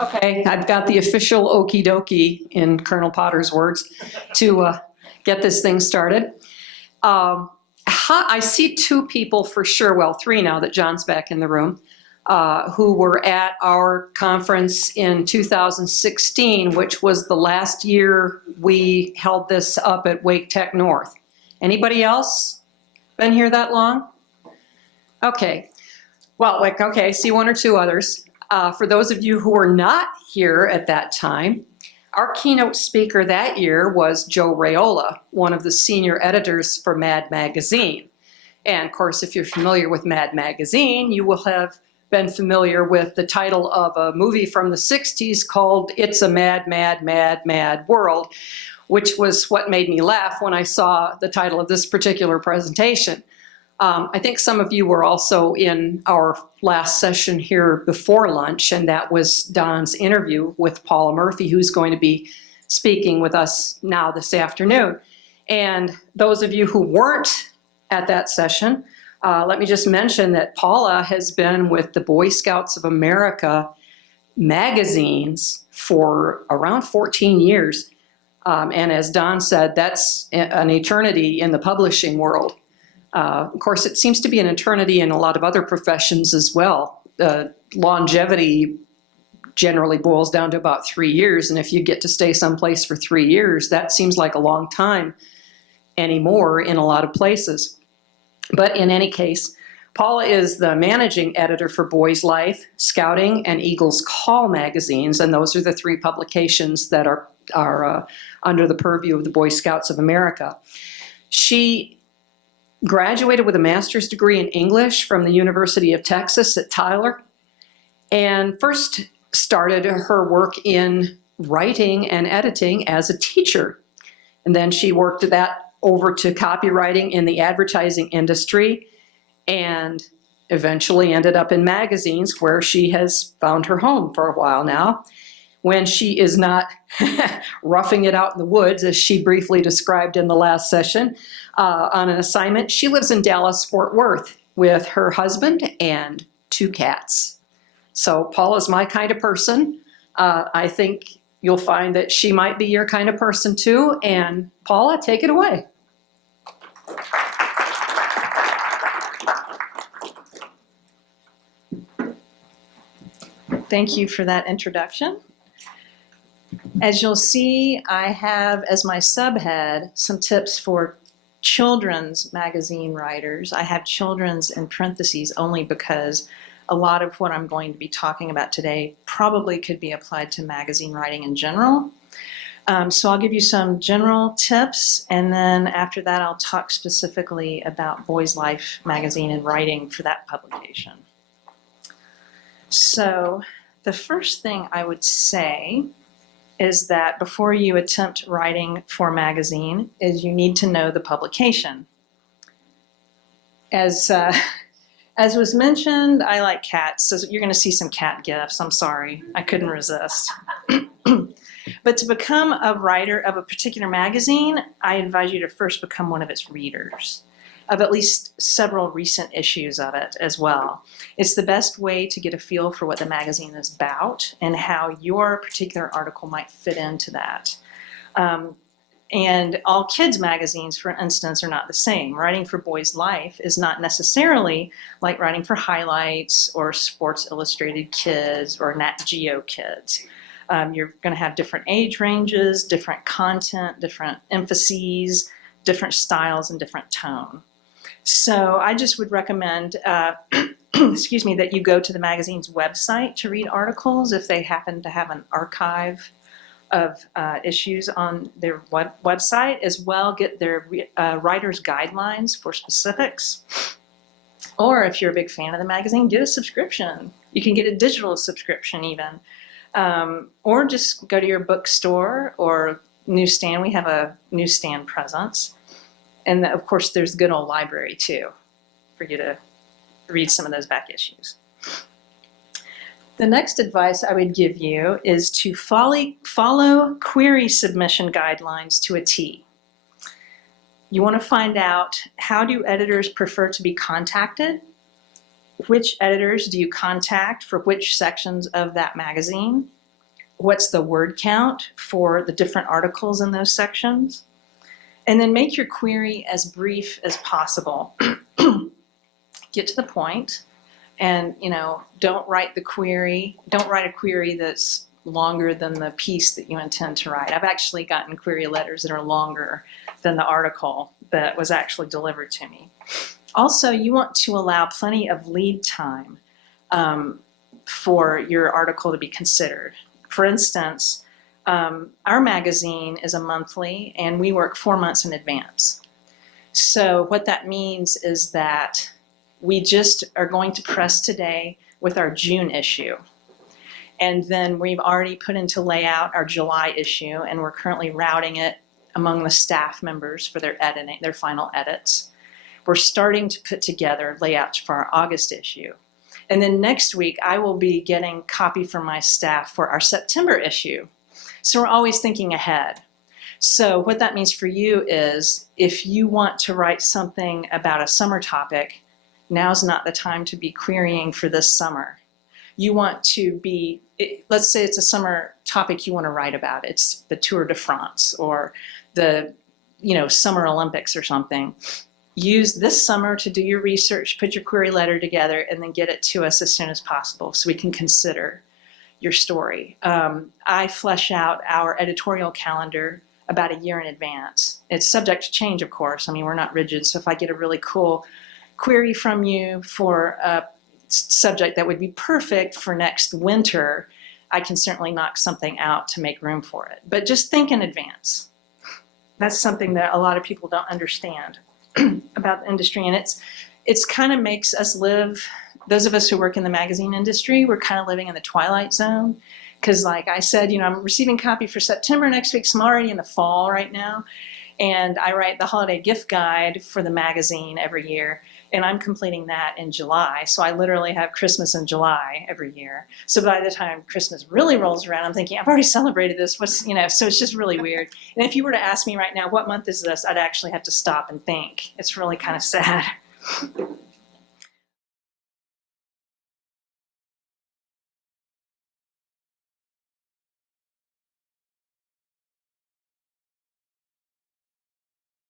Okay, I've got the official okey dokey, in Colonel Potter's words, to get this thing started. I see two people for sure, well, three now that John's back in the room, who were at our conference in 2016, which was the last year we held this up at Wake Tech North. Anybody else been here that long? Okay. Well, okay, I see one or two others. For those of you who were not here at that time, our keynote speaker that year was Joe Raiola, one of the senior editors for Mad Magazine. And of course, if you're familiar with Mad Magazine, you will have been familiar with the title of a movie from the 60s called It's a Mad, Mad, Mad, Mad World, which was what made me laugh when I saw the title of this particular presentation. I think some of you were also in our last session here before lunch, and that was Don's interview with Paula Murphey, who's going to be speaking with us now this afternoon. And those of you who weren't at that session, let me just mention that Paula has been with the Boy Scouts of America magazines for around 14 years. And as Don said, that's an eternity in the publishing world. Of course, it seems to be an eternity in a lot of other professions as well. Longevity generally boils down to about 3 years, and if you get to stay someplace for 3 years, that seems like a long time anymore in a lot of places. But in any case, Paula is the managing editor for Boys Life, Scouting, and Eagles Call magazines, and those are the three publications that are under the purview of the Boy Scouts of America. She graduated with a master's degree in English from the University of Texas at Tyler, and first started her work in writing and editing as a teacher. And then she worked that over to copywriting in the advertising industry, and eventually ended up in magazines, where she has found her home for a while now, when she is not roughing it out in the woods, as she briefly described in the last session, on an assignment. She lives in Dallas-Fort Worth with her husband and 2 cats. So Paula's my kind of person. I think you'll find that she might be your kind of person too. And Paula, take it away. Thank you for that introduction. As you'll see, I have as my subhead some tips for children's magazine writers. I have children's in parentheses only because a lot of what I'm going to be talking about today probably could be applied to magazine writing in general. So I'll give you some general tips, and then after that I'll talk specifically about Boys Life magazine and writing for that publication. So the first thing I would say is that before you attempt writing for a magazine, is you need to know the publication. As was mentioned, I like cats, so you're going to see some cat gifs. I'm sorry, I couldn't resist. But to become a writer of a particular magazine, I advise you to first become one of its readers, of at least several recent issues of it as well. It's the best way to get a feel for what the magazine is about and how your particular article might fit into that. And all kids magazines, for instance, are not the same. Writing for Boys Life is not necessarily like writing for Highlights or Sports Illustrated Kids or Nat Geo Kids. You're going to have different age ranges, different content, different emphases, different styles, and different tone. So I just would recommend, excuse me, that you go to the magazine's website to read articles if they happen to have an archive of issues on their website, as well get their writer's guidelines for specifics. Or if you're a big fan of the magazine, get a subscription. You can get a digital subscription even. Or just go to your bookstore or newsstand. We have a newsstand presence. And of course, there's the good old library too, for you to read some of those back issues. The next advice I would give you is to follow query submission guidelines to a T. You want to find out, how do editors prefer to be contacted? Which editors do you contact for which sections of that magazine? what's the word count for the different articles in those sections. And then make your query as brief as possible. Get to the point, and don't write a query that's longer than the piece that you intend to write. I've actually gotten query letters that are longer than the article that was actually delivered to me. Also, you want to allow plenty of lead time for your article to be considered. For instance, our magazine is a monthly, and we work 4 months in advance. So what that means is that we just are going to press today with our June issue. And then we've already put into layout our July issue, and we're currently routing it among the staff members for their editing, their final edits. We're starting to put together layouts for our August issue. And then next week, I will be getting copy from my staff for our September issue. So we're always thinking ahead. So what that means for you is, if you want to write something about a summer topic, now's not the time to be querying for this summer. You want to be, let's say it's a summer topic you want to write about. It's the Tour de France or the Summer Olympics or something. Use this summer to do your research, put your query letter together, and then get it to us as soon as possible so we can consider your story. I flesh out our editorial calendar about a year in advance. It's subject to change, of course. I mean, we're not rigid, so if I get a really cool query from you for a subject that would be perfect for next winter, I can certainly knock something out to make room for it. But just think in advance. That's something that a lot of people don't understand about the industry, and it's kind of makes us live, those of us who work in the magazine industry, we're kind of living in the twilight zone. Because like I said, I'm receiving copy for September next week, so I'm already in the fall right now. And I write the holiday gift guide for the magazine every year, and I'm completing that in July. So I literally have Christmas in July every year. So by the time Christmas really rolls around, I'm thinking, I've already celebrated this. So it's just really weird. And if you were to ask me right now, what month is this? I'd actually have to stop and think. It's really kind of sad.